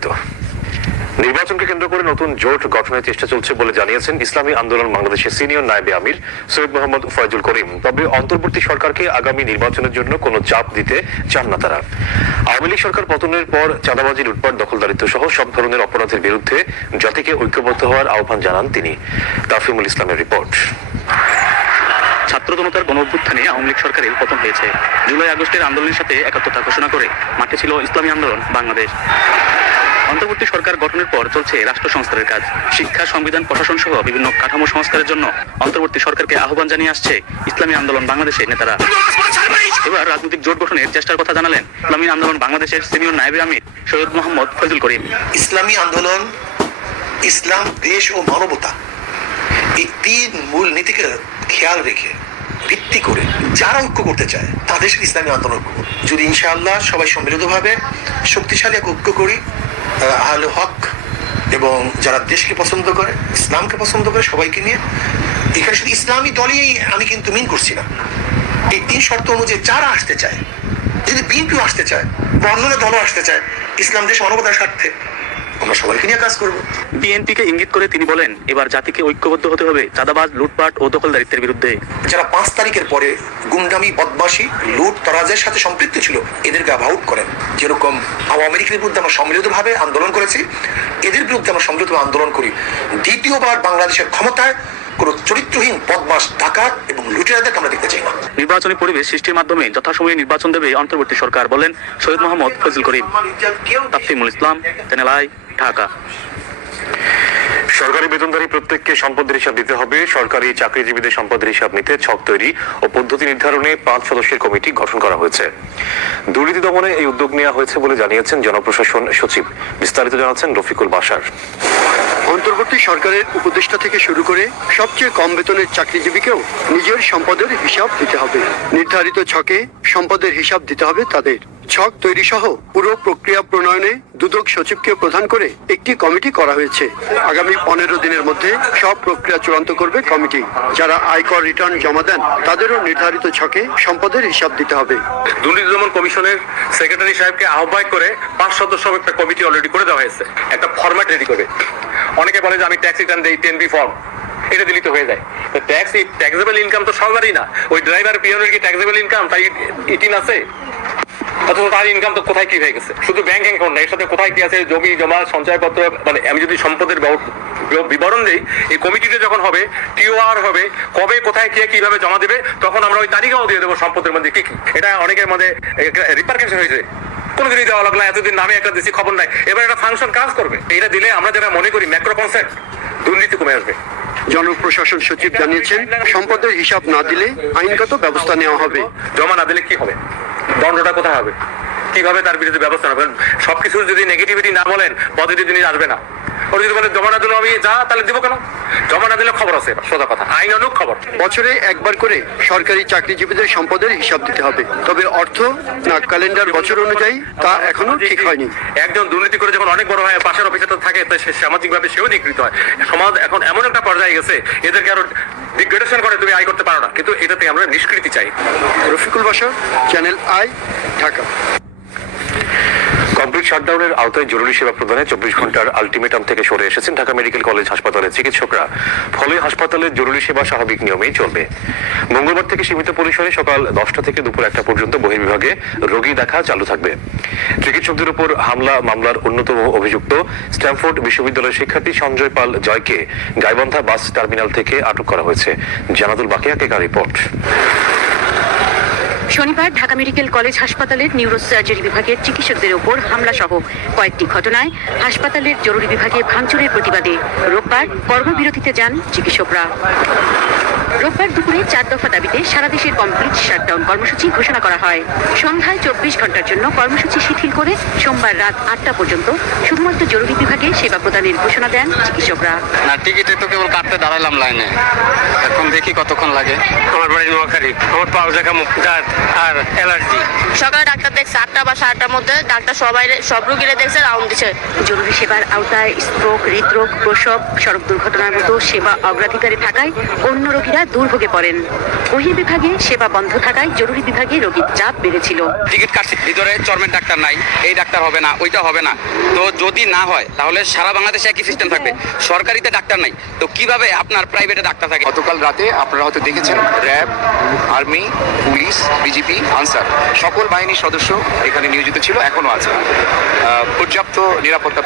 বিস্তারিত নির্বাচনকে কেন্দ্র করে নতুন জোট গঠনের চেষ্টা চলছে বলে জানিয়েছেন ইসলামী আন্দোলন বাংলাদেশের সিনিয়র নায়েবে আমির সৈয়দ মোহাম্মদ ফয়জুল করিম। তবে অন্তর্বর্তী সরকারকে আগামী নির্বাচনের জন্য কোনো চাপ দিতে চান না তারা। আওয়ামী লীগ সরকার পতনের পর চাঁদাবাজি লুটপাট দখলদারিত্ব সহ সব ধরনের অপরাধের বিরুদ্ধে জাতিকে ঐক্যবদ্ধ হওয়ার আহ্বান জানান তিনি। তাফিমুল ইসলামের রিপোর্ট। ছাত্র জনতার গণ অভ্যুত্থানে আওয়ামী লীগ সরকারের পতন হয়েছে। জুলাই আগস্টের আন্দোলনের সাথে একাত্মতা ঘোষণা করে মাঠে ছিল ইসলামী আন্দোলন বাংলাদেশ। অন্তর্বর্তী সরকার গঠনের পর চলছে রাষ্ট্র সংস্কারের কাজ। শিক্ষা, সংবিধান, প্রশাসন সহ বিভিন্ন কাঠামো সংস্কারের জন্য অন্তর্বর্তী সরকারকে আহ্বান জানিয়ে আসছে ইসলামী আন্দোলন বাংলাদেশের নেতারা। এবার রাজনৈতিক জোট গঠনের চেষ্টার কথা জানালেন ইসলামী আন্দোলন বাংলাদেশের সিনিয়র নায়েবে আমির সৈয়দ মোহাম্মদ ফজল করিম। ইসলামী আন্দোলন, ইসলাম, দেশ ও মানবতা এই তিন মূল নীতিকে খেয়াল রেখে, ভিত্তি করে যারা ঐক্য করতে চায়, তাদের সাথে ইসলামী আন্দোলন যদি ইনশাআল্লাহ সবাই সম্মিলিতভাবে শক্তিশালী এক ঐক্য করি আহলে হক এবং যারা দেশকে পছন্দ করে, ইসলামকে পছন্দ করে সবাইকে নিয়ে, এখানে শুধু ইসলামী দলেই আমি কিন্তু মিন করছি না। এই তিন শর্ত অনুযায়ী যারা আসতে চায়, যদি বিএনপিও আসতে চায় বা অন্যান্য দলও আসতে চায়, ইসলাম দেশ মানবতার স্বার্থে। আমরা সবাইকে নিয়ে কাজ করব। বিএনপিকে ইঙ্গিত করে তিনি বলেন এবার জাতিকে ঐক্যবদ্ধ হতে হবে চাঁদাবাজ লুটপাট ও দখলদারিত্বের বিরুদ্ধে। যারা পাঁচ তারিখের পরে গুন্ডামি বদমাশি লুট তরাজের সাথে সম্পৃক্ত ছিল এদেরকে আউট করেন। যেরকম আওয়ামী লীগের বিরুদ্ধে আমরা সম্মিলিতভাবে আন্দোলন করেছি এদের বিরুদ্ধে আমরা সম্মিলিতভাবে আন্দোলন করি। দ্বিতীয়বার বাংলাদেশের ক্ষমতায় কোনো চরিত্রহীন বদমাস ডাকাত এবং লুটেরাদেরকে আমরা দেখতে চাই না। নির্বাচনী পরিবেশ সৃষ্টির মাধ্যমে যথাসময়ে নির্বাচন দেবে অন্তর্বর্তী সরকার বলেন সৈয়দ মোহাম্মদ ফজল করিম। তাফিমুল ইসলাম ঢাকা। সরকারি বেতনদারী প্রত্যেককে সম্পদের হিসাব দিতে হবে। সরকারি চাকরিজীবীদের সম্পদের হিসাব নিতে ছক তৈরি ও পদ্ধতি নির্ধারণে পাঁচ সদস্যের কমিটি গঠন করা হয়েছে। দুর্নীতি দমনে এই উদ্যোগ নেওয়া হয়েছে বলে জানিয়েছেন জনপ্রশাসন সচিব। বিস্তারিত জানাচ্ছেন রফিকুল বাসার। অন্তর্বর্তী সরকারের উপদেষ্টা থেকে শুরু করে সবচেয়ে কম বেতনের চাকরিজীবীকেও নিজের সম্পদের হিসাব দিতে হবে। নির্ধারিত ছকে সম্পদের হিসাব দিতে হবে তাদের। ছক তৈরি সহ পুরো প্রক্রিয়া প্রণয়নে দুদক সচিবকে প্রধান করে একটি কমিটি করা হয়েছে। আগামী পনেরো দিনের মধ্যে সব প্রক্রিয়া চূড়ান্ত করবে কমিটি। যারা আয়কর রিটার্ন জমা দেন, তাদেরও নির্ধারিত ছকে সম্পদের হিসাব দিতে হবে। দুর্নীতি দমন কমিশনের সেক্রেটারি সাহেবকে আহ্বায়ক করে পাঁচ সদস্য একটা কমিটি অলরেডি করে দেওয়া হয়েছে। একটা ফরম্যাট রেডি করে। অনেকে বলে যে আমি ট্যাক্স রিটার্ন দেই টেন বি ফর্ম এটা দিলিত হয়ে যায়। তো ট্যাক্স ট্যাক্সেবল ইনকাম তো সবারই না। ওই ড্রাইভার পিয়নের কি ট্যাক্সেবল ইনকাম তাই ইটিন আছে? অথচ তার ইনকাম তো কোথায় কি হয়ে গেছে? শুধু ব্যাংক অ্যাকাউন্ট না, এর সাথে কোথায় কি আছে? জমি, জমা, সঞ্চয়পত্র মানে আমি যদি সম্পদের বিবরণ দেই, এই কমিটিতে যখন হবে টিওআর হবে, কবে, কোথায়, কে, কীভাবে জমা দেবে, তখন আমরা ওই তালিকাও দিয়ে দেবো সম্পদের মধ্যে কি কি। এটা অনেকের মধ্যে রিপার্কেশন হয়েছে। কোনোদিনই দেওয়া লাগল এতদিন নামে একটা দিচ্ছি খবর নাই। এবার একটা ফাংশন কাজ করবে। এটা দিলে আমরা যারা মনে করি ম্যাক্রো কনসেপ্ট দুর্নীতি কমে আসবে। জনপ্রশাসন সচিব জানিয়েছেন সম্পদের হিসাব না দিলে আইনগত ব্যবস্থা নেওয়া হবে। জমা না দিলে কি হবে? দণ্ডটা কোথায় হবে? কীভাবে তার বিরুদ্ধে ব্যবস্থা নেবেন সবকিছু যদি নেগেটিভিটি না বলেন পজিটিভ জিনিস আসবে না। ওর যদি বলে জমা না দিলে আমি যা তাহলে দিব কেন? জমা না দিলে খবর আছে সোজা কথা। আইন অনুক খবর। বছরে একবার করে সরকারি চাকরিজীবীদের সম্পদের হিসাব দিতে হবে। তবে অর্থ না ক্যালেন্ডার বছর অনুযায়ী তা এখনও ঠিক হয়নি। একজন দুর্নীতি করে যখন অনেক বড় হয় পাশের অফিসে তো থাকে তো সে সামাজিকভাবে সেও নিগৃহীত হয়। সমাজ এখন এমন একটা পর্যায়ে গেছে এদেরকে আরও ডিগ্রেডেশন করে তুমি আয় করতে পারো না। কিন্তু এটাতে আমরা নিষ্কৃতি চাই। রফিকুল বাসা চ্যানেল আই ঢাকা। কমপ্লিট শাটডাউনের আওতায় জরুরি সেবা প্রদানে চব্বিশ ঘণ্টার আলটিমেটাম থেকে সরে এসেছেন ঢাকা মেডিকেল কলেজ হাসপাতালের চিকিৎসকরা। ফলে হাসপাতালের জরুরি সেবা স্বাভাবিক নিয়মেই চলবে। মঙ্গলবার থেকে সীমিত পরিসরে সকাল দশটা থেকে দুপুর একটা পর্যন্ত বহির্বিভাগে রোগী দেখা চালু থাকবে। চিকিৎসকদের উপর হামলা মামলার অন্যতম অভিযুক্ত স্ট্যামফোর্ড বিশ্ববিদ্যালয়ের শিক্ষার্থী সঞ্জয় পাল জয়কে গাইবান্ধা বাস টার্মিনাল থেকে আটক করা হয়েছে। জানাতুল বাকিয়াকে রিপোর্ট? শনিবার ঢাকা মেডিকেল কলেজ হাসপাতালের নিউরোসার্জারি বিভাগের চিকিৎসকদের ওপর হামলা সহ কয়েকটি ঘটনায় হাসপাতালের জরুরি বিভাগে ভাঙচুরের প্রতিবাদে রোববার কর্মবিরতিতে যান চিকিৎসকরা। রোববার দুপুরে চার দফা দাবিতে সারা দেশের কমপ্লিট শাটডাউন কর্মসূচি ঘোষণা করা হয়। সন্ধ্যায় চব্বিশ ঘণ্টার জন্য কর্মসূচি শিথিল করে সোমবার রাত আটটা পর্যন্ত শুধুমাত্র জরুরি বিভাগে সেবা প্রদানের ঘোষণা দেন চিকিৎসকরা। না টিকিটে তো কেবল কাটতে দাঁড়ালাম লাইনে। এখন দেখি কতক্ষণ লাগে। আমার বাড়ি নোয়াখালী। আমার পাও জায়গা মুখ দাঁত আর অ্যালার্জি। সকালে ডাক্তার দেখছে আটটা বা সাতটার মধ্যে ডাক্তার সবাই সব রুগীরা দেখছে রাউন্ড দিছে। জরুরি সেবার আওতায় স্ট্রোক হৃদরোগ প্রসব সড়ক দুর্ঘটনার মতো সেবা অগ্রাধিকারে থাকায় অন্য রোগীরা রোগীরা দুর্ভোগে পড়েন। বহির্বিভাগে সেবা বন্ধ থাকায় জরুরি বিভাগে রোগীর চাপ বেড়েছিল। টিকিট কাটছি। ভিতরে চর্মের ডাক্তার নাই। এই ডাক্তার হবে না ওইটা হবে না। তো যদি না হয় তাহলে সারা বাংলাদেশে একই সিস্টেম থাকবে। সরকারিতে ডাক্তার নাই। তো কীভাবে আপনার প্রাইভেটে ডাক্তার থাকে? গতকাল রাতে আপনারা হয়তো দেখেছেন RAB army police BJP Ansar সকল বাহিনীর সদস্য এখানে নিয়োজিত ছিল এখনও আছে। আহ, পর্যাপ্ত নিরাপত্তা